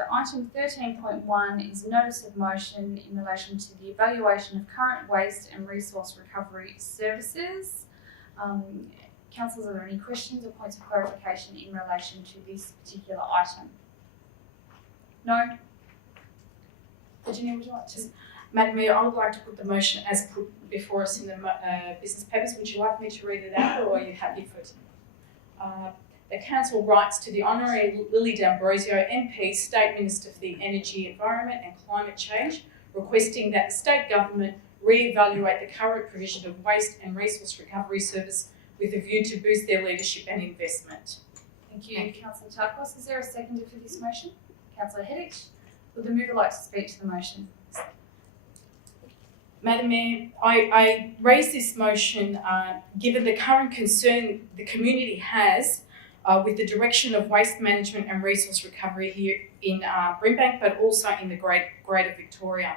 So item 13.1 is notice of motion in relation to the evaluation of current waste and resource recovery services. Councillors, are there any questions or points of clarification in relation to this particular item? No? Virginia, would you like to? Madam Mayor, I would like to put the motion as put before us in the business papers. Would you like me to read it out, or are you happy for it? The Council writes to the Honourable Lily D'Ambrosio, MP, State Minister for the Energy, Environment and Climate Change, requesting that the State Government re-evaluate the current provision of waste and resource recovery service with a view to boost their leadership and investment. Thank you, Councillor Tachos. Is there a seconder for this motion? Councillor Hedditch. Would the mover like to speak to the motion? Madam Mayor, I raise this motion given the current concern the community has with the direction of waste management and resource recovery here in Brimbank, but also in the Greater Victoria.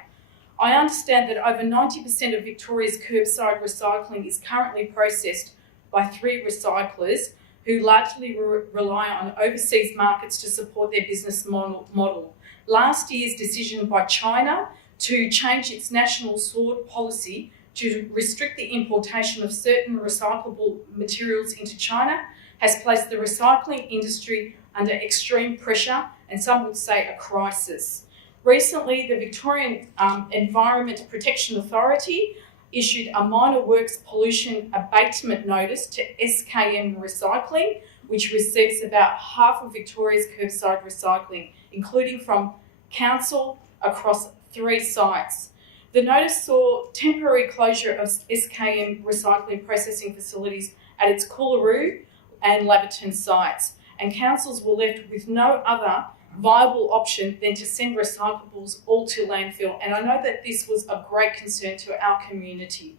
I understand that over 90% of Victoria's curbside recycling is currently processed by 3 recyclers who largely rely on overseas markets to support their business model. Last year's decision by China to change its national sword policy to restrict the importation of certain recyclable materials into China has placed the recycling industry under extreme pressure and some would say a crisis. Recently, the Victorian Environment Protection Authority issued a minor works pollution abatement notice to SKM Recycling, which receives about half of Victoria's curbside recycling, including from council across 3 sites. The notice saw temporary closure of SKM recycling processing facilities at its Coolaroo and Laverton sites, and councils were left with no other viable option than to send recyclables all to landfill, and I know that this was a great concern to our community.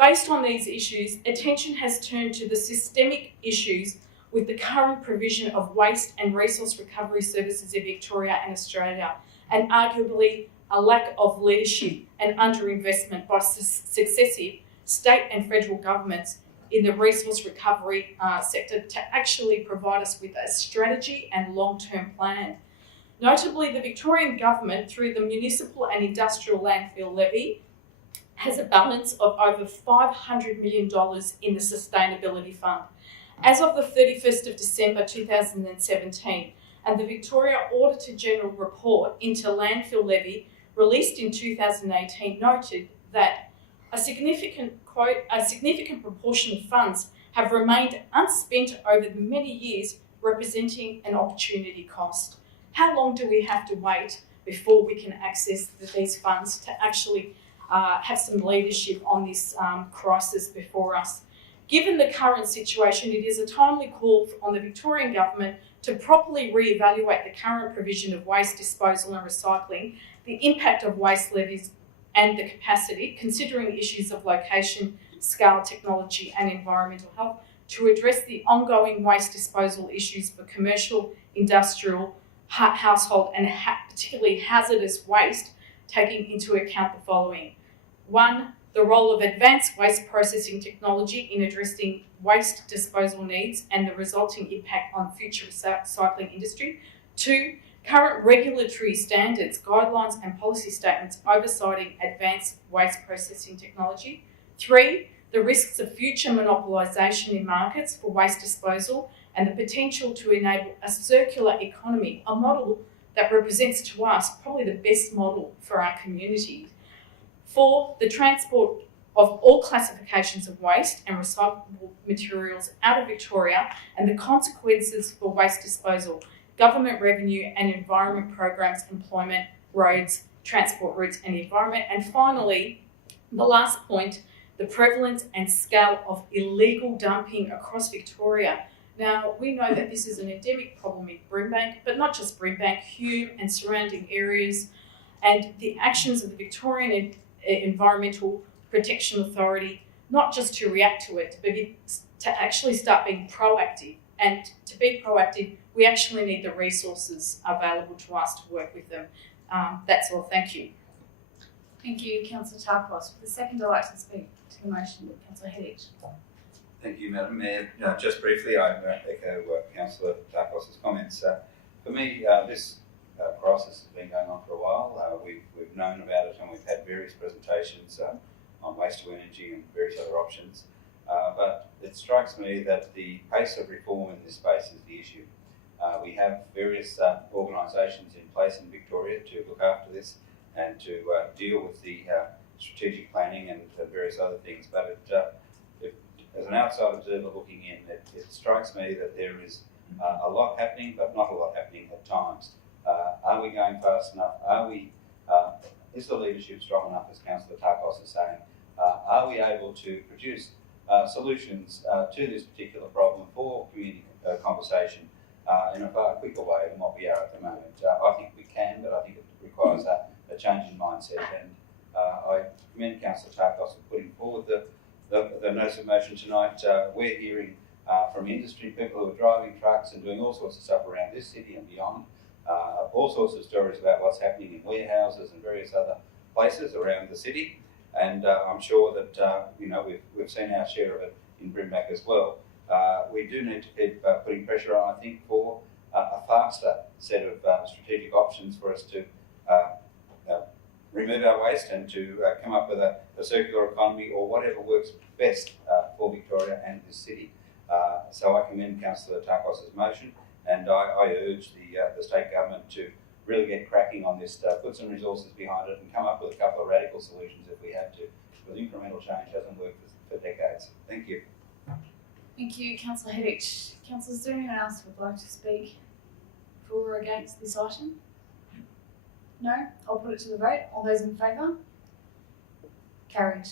Based on these issues, attention has turned to the systemic issues with the current provision of waste and resource recovery services in Victoria and Australia, and arguably a lack of leadership and underinvestment by successive state and federal governments in the resource recovery sector to actually provide us with a strategy and long-term plan. Notably, the Victorian Government, through the Municipal and Industrial Landfill Levy, has a balance of over $500 million in the Sustainability Fund. As of the 31st of December 2017, and the Victoria Auditor General report into landfill levy released in 2018 noted that a significant proportion of funds have remained unspent over the many years, representing an opportunity cost. How long do we have to wait before we can access these funds to actually have some leadership on this crisis before us? Given the current situation, it is a timely call on the Victorian Government to properly re-evaluate the current provision of waste disposal and recycling, the impact of waste levies and the capacity, considering issues of location, scale, technology and environmental health, to address the ongoing waste disposal issues for commercial, industrial, household and particularly hazardous waste, taking into account the following. 1, the role of advanced waste processing technology in addressing waste disposal needs and the resulting impact on future recycling industry. 2, current regulatory standards, guidelines and policy statements oversighting advanced waste processing technology. 3, the risks of future monopolisation in markets for waste disposal and the potential to enable a circular economy, a model that represents to us probably the best model for our community. 4, the transport of all classifications of waste and recyclable materials out of Victoria and the consequences for waste disposal, government revenue and environment programs, employment, roads, transport routes and the environment. And finally, the last point, the prevalence and scale of illegal dumping across Victoria. Now, we know that this is an endemic problem in Brimbank, but not just Brimbank, Hume and surrounding areas, and the actions of the Victorian Environmental Protection Authority, not just to react to it, but to actually start being proactive. And to be proactive, we actually need the resources available to us to work with them. That's all. Thank you. Thank you, Councillor Tachos. For the second, I'd like to speak to the motion, Councillor Hedditch. Thank you, Madam Mayor. Just briefly, I echo Councillor Tachos' comments. For me, this crisis has been going on for a while. We've known about it and we've had various presentations on waste to energy and various other options. But it strikes me that the pace of reform in this space is the issue. We have various organisations in place in Victoria to look after this and to deal with the strategic planning and various other things. But as an outside observer looking in, it strikes me that there is a lot happening, but not a lot happening at times. Are we going fast enough? Is the leadership strong enough, as Councillor Tachos is saying? Are we able to produce solutions to this particular problem for community conversation in a far quicker way than what we are at the moment? I think we can, but I think it requires a change in mindset. And I commend Councillor Tachos for putting forward the notice of motion tonight. We're hearing from industry, people who are driving trucks and doing all sorts of stuff around this city and beyond. All sorts of stories about what's happening in warehouses and various other places around the city. And I'm sure that we've seen our share of it in Brimbank as well. We do need to keep putting pressure on, I think, for a faster set of strategic options for us to remove our waste and to come up with a circular economy or whatever works best for Victoria and this city. So I commend Councillor Tachos' motion, and I urge the state government to really get cracking on this, put some resources behind it and come up with a couple of radical solutions if we have to, because incremental change hasn't worked for decades. Thank you. Thank you, Councillor Hedditch. Councillor, is there anyone else who would like to speak for or against this item? No? I'll put it to the vote. All those in favour? Carried.